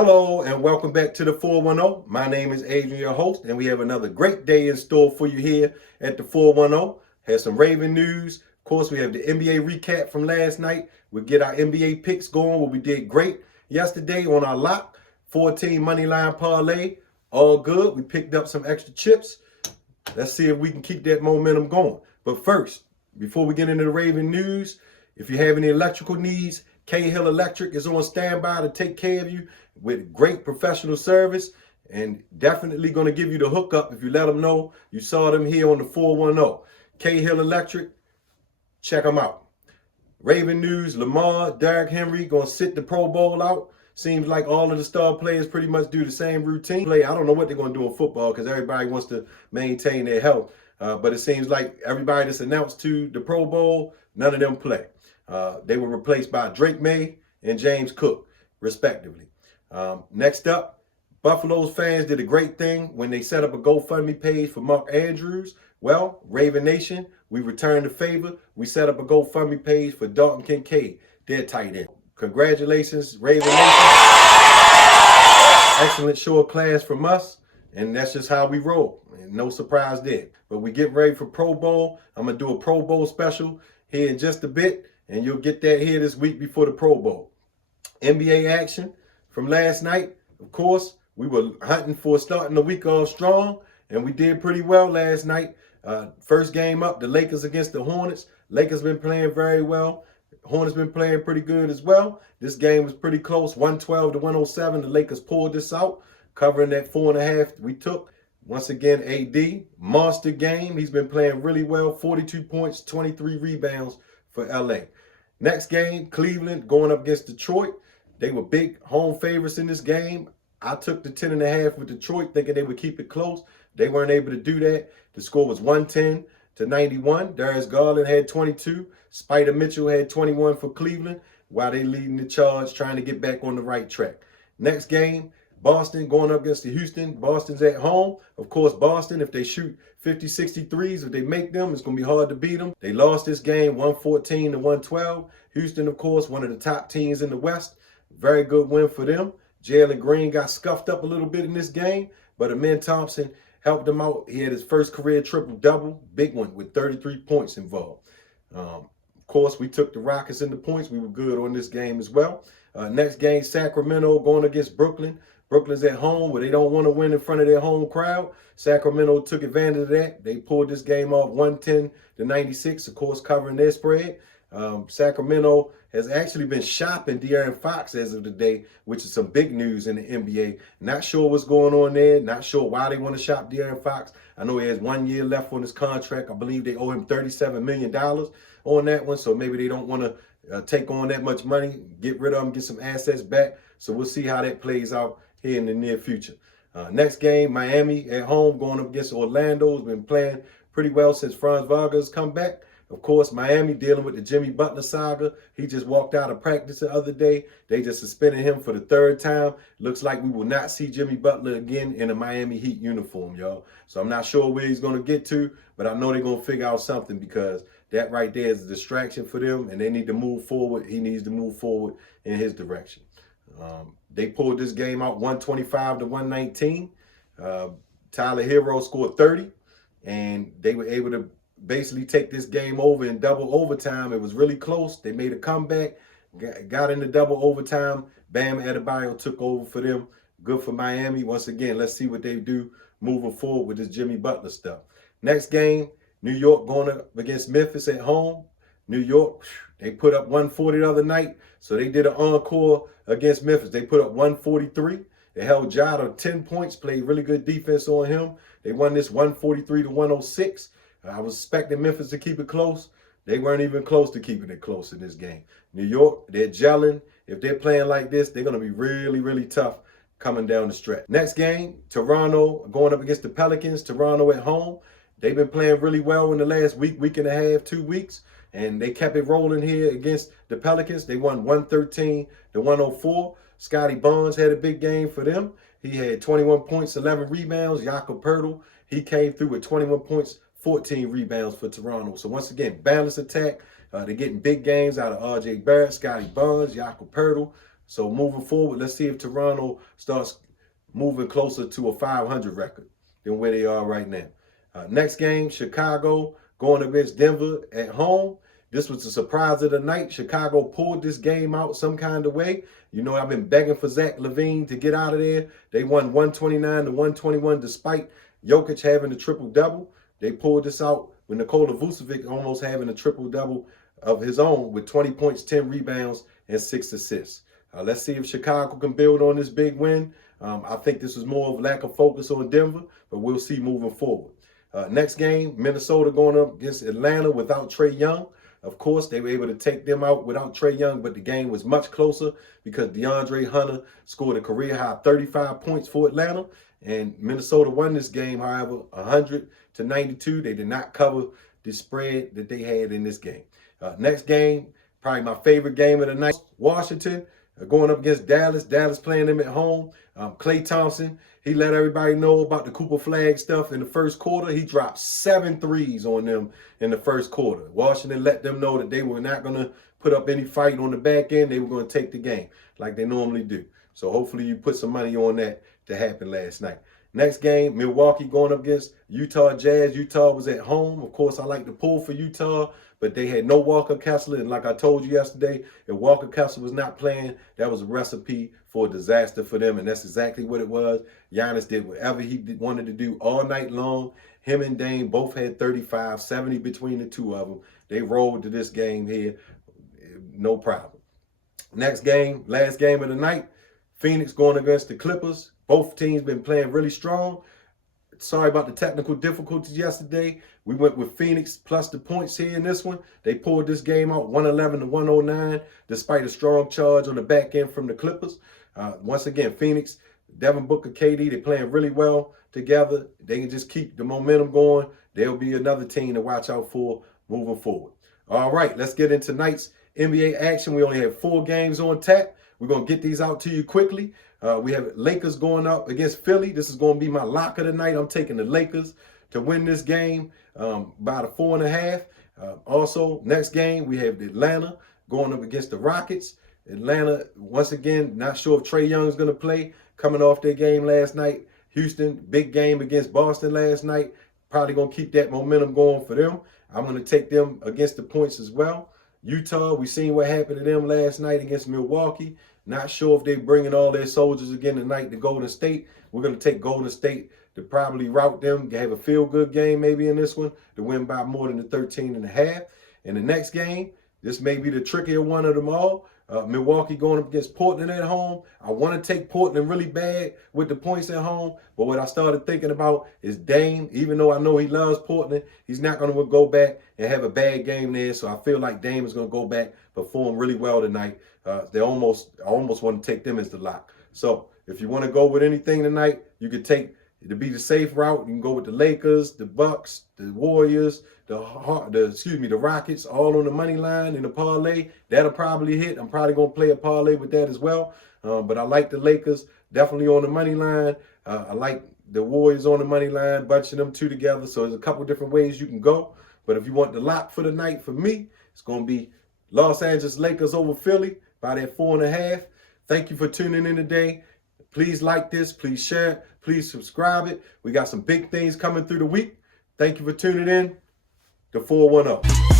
Hello and welcome back to the 410. My name is Adrian, your host, and we have another great day in store for you here at the 410. Has some Raven news. Of course, we have the NBA recap from last night. We'll get our NBA picks going where we did great yesterday on our lock. 14 money line parlay. All good. We picked up some extra chips. Let's see if we can keep that momentum going. But first, before we get into the Raven news, if you have any electrical needs, Cahill Electric is on standby to take care of you with great professional service and definitely going to give you the hookup if you let them know you saw them here on the 410. Cahill Electric, check them out. Raven news, Lamar, Derrick Henry going to sit the Pro Bowl out. Seems like all of the star players pretty much do the same routine. I don't know what they're going to do in football because everybody wants to maintain their health. But it seems like everybody that's announced to the Pro Bowl, none of them play. They were replaced by Drake May and James Cook, respectively. Next up, Buffalo's fans did a great thing when they set up a GoFundMe page for Mark Andrews. Well, Raven Nation, we returned the favor. We set up a GoFundMe page for Dalton Kincaid, their tight end. Congratulations, Raven Nation. Excellent show of class from us, and that's just how we roll. No surprise there. But we get ready for Pro Bowl. I'm going to do a Pro Bowl special here in just a bit, and you'll get that here this week before the Pro Bowl. NBA action from last night. Of course, we were hunting for starting the week off strong, and we did pretty well last night. First game up, the Lakers against the Hornets. Lakers been playing very well. Hornets been playing pretty good as well. This game was pretty close, 112 to 107. The Lakers pulled this out, covering that 4.5 we took. Once again, AD, monster game. He's been playing really well, 42 points, 23 rebounds for LA. Next game, Cleveland going up against Detroit. They were big home favorites in this game. I took the 10.5 with Detroit, thinking they would keep it close. They weren't able to do that. The score was 110 to 91. Darius Garland had 22. Spider Mitchell had 21 for Cleveland, while they leading the charge, trying to get back on the right track. Next game, Boston going up against the Houston. Boston's at home. Of course, Boston, if they shoot 50, 60 threes, if they make them, it's going to be hard to beat them. They lost this game 114 to 112. Houston, of course, one of the top teams in the West. Very good win for them. Jalen Green got scuffed up a little bit in this game, but Amen Thompson helped him out. He had his first career triple-double, big one, with 33 points involved. Of course, we took the Rockets in the points. We were good on this game as well. Next game, Sacramento going against Brooklyn. Brooklyn's at home where they don't want to win in front of their home crowd. Sacramento took advantage of that. They pulled this game off 110 to 96, of course, covering their spread. Sacramento has actually been shopping De'Aaron Fox as of today, which is some big news in the NBA. Not sure what's going on there. Not sure why they want to shop De'Aaron Fox. I know he has 1 year left on his contract. I believe they owe him $37 million on that one. So maybe they don't want to take on that much money, get rid of him, get some assets back. So we'll see how that plays out here in the near future. Next game, Miami at home going up against Orlando. Has been playing pretty well since Franz Wagner's come back. Of course, Miami dealing with the Jimmy Butler saga. He just walked out of practice the other day. They just suspended him for the 3rd time. Looks like we will not see Jimmy Butler again in a Miami Heat uniform, y'all. So I'm not sure where he's going to get to, but I know they're going to figure out something because that right there is a distraction for them, and they need to move forward. He needs to move forward in his direction. They pulled this game out 125 to 119. Tyler Hero scored 30, and they were able to basically take this game over in double overtime. It was really close. They made a comeback, got into double overtime. Bam Adebayo took over for them. Good for Miami. Once again, let's see what they do moving forward with this Jimmy Butler stuff. Next game, New York going up against Memphis at home. New York, they put up 140 the other night, so they did an encore against Memphis. They put up 143. They held Ja to 10 points, played really good defense on him. They won this 143 to 106. I was expecting Memphis to keep it close. They weren't even close to keeping it close in this game. New York, they're gelling. If they're playing like this, they're going to be really, really tough coming down the stretch. Next game, Toronto going up against the Pelicans. Toronto at home. They've been playing really well in the last week, week and a half, 2 weeks. And they kept it rolling here against the Pelicans. They won 113 to 104. Scotty Barnes had a big game for them. He had 21 points, 11 rebounds. Jakob Poeltl, he came through with 21 points, 14 rebounds for Toronto. So once again, balanced attack. They're getting big games out of R.J. Barrett, Scotty Barnes, Jakob Poeltl. So moving forward, let's see if Toronto starts moving closer to a 500 record than where they are right now. Next game, Chicago going against Denver at home. This was the surprise of the night. Chicago pulled this game out some kind of way. You know, I've been begging for Zach LaVine to get out of there. They won 129 to 121 despite Jokic having a triple-double. They pulled this out with Nikola Vucevic almost having a triple-double of his own with 20 points, 10 rebounds, and 6 assists. Let's see if Chicago can build on this big win. I think this was more of lack of focus on Denver, but we'll see moving forward. Next game, Minnesota going up against Atlanta without Trae Young. Of course, they were able to take them out without Trae Young, but the game was much closer because DeAndre Hunter scored a career-high 35 points for Atlanta, and Minnesota won this game, however, 100-92. They did not cover the spread that they had in this game. Next game, probably my favorite game of the night, Washington going up against Dallas. Dallas playing them at home. Klay Thompson, he let everybody know about the Cooper Flag stuff in the first quarter. He dropped 7 threes on them in the first quarter. Washington let them know that they were not going to put up any fight on the back end. They were going to take the game like they normally do. So hopefully you put some money on that to happen last night. Next game, Milwaukee going up against Utah Jazz. Utah was at home. Of course, I like to pull for Utah, but they had no Walker Kessler. And like I told you yesterday, if Walker Kessler was not playing, that was a recipe for a disaster for them. And that's exactly what it was. Giannis did whatever he wanted to do all night long. Him and Dame both had 35, 70 between the two of them. They rolled to this game here. No problem. Next game, last game of the night, Phoenix going against the Clippers. Both teams been playing really strong. Sorry about the technical difficulties yesterday. We went with Phoenix plus the points here in this one. They pulled this game out 111 to 109, despite a strong charge on the back end from the Clippers. Once again, Phoenix, Devin Booker, KD, they're playing really well together. They can just keep the momentum going. They'll be another team to watch out for moving forward. All right, let's get into tonight's NBA action. We only have 4 games on tap. We're going to get these out to you quickly. We have Lakers going up against Philly. This is going to be my lock of the night. I'm taking the Lakers to win this game by the 4.5. Also, next game, we have Atlanta going up against the Rockets. Atlanta, once again, not sure if Trae Young is going to play, coming off their game last night. Houston, big game against Boston last night. Probably going to keep that momentum going for them. I'm going to take them against the points as well. Utah, we seen what happened to them last night against Milwaukee. Not sure if they're bringing all their soldiers again tonight to Golden State. We're going to take Golden State to probably rout them, have a feel-good game maybe in this one, to win by more than the 13.5. In the next game, this may be the trickier one of them all. Milwaukee going up against Portland at home. I want to take Portland really bad with the points at home, but what I started thinking about is Dame. Even though I know he loves Portland, he's not going to go back and have a bad game there, so I feel like Dame is going to go back, perform really well tonight. I almost want to take them as the lock. So if you want to go with anything tonight, you could take, to be the safe route, you can go with the Lakers, the Bucks, the Warriors, the Rockets, all on the money line in the parlay. That'll probably hit. I'm probably going to play a parlay with that as well. But I like the Lakers definitely on the money line. I like the Warriors on the money line, bunching them two together. So there's a couple different ways you can go. But if you want the lock for the night, for me, it's going to be Los Angeles Lakers over Philly by that 4.5. Thank you for tuning in today. Please like this. Please share it. Please subscribe it. We got some big things coming through the week. Thank you for tuning in. The 410.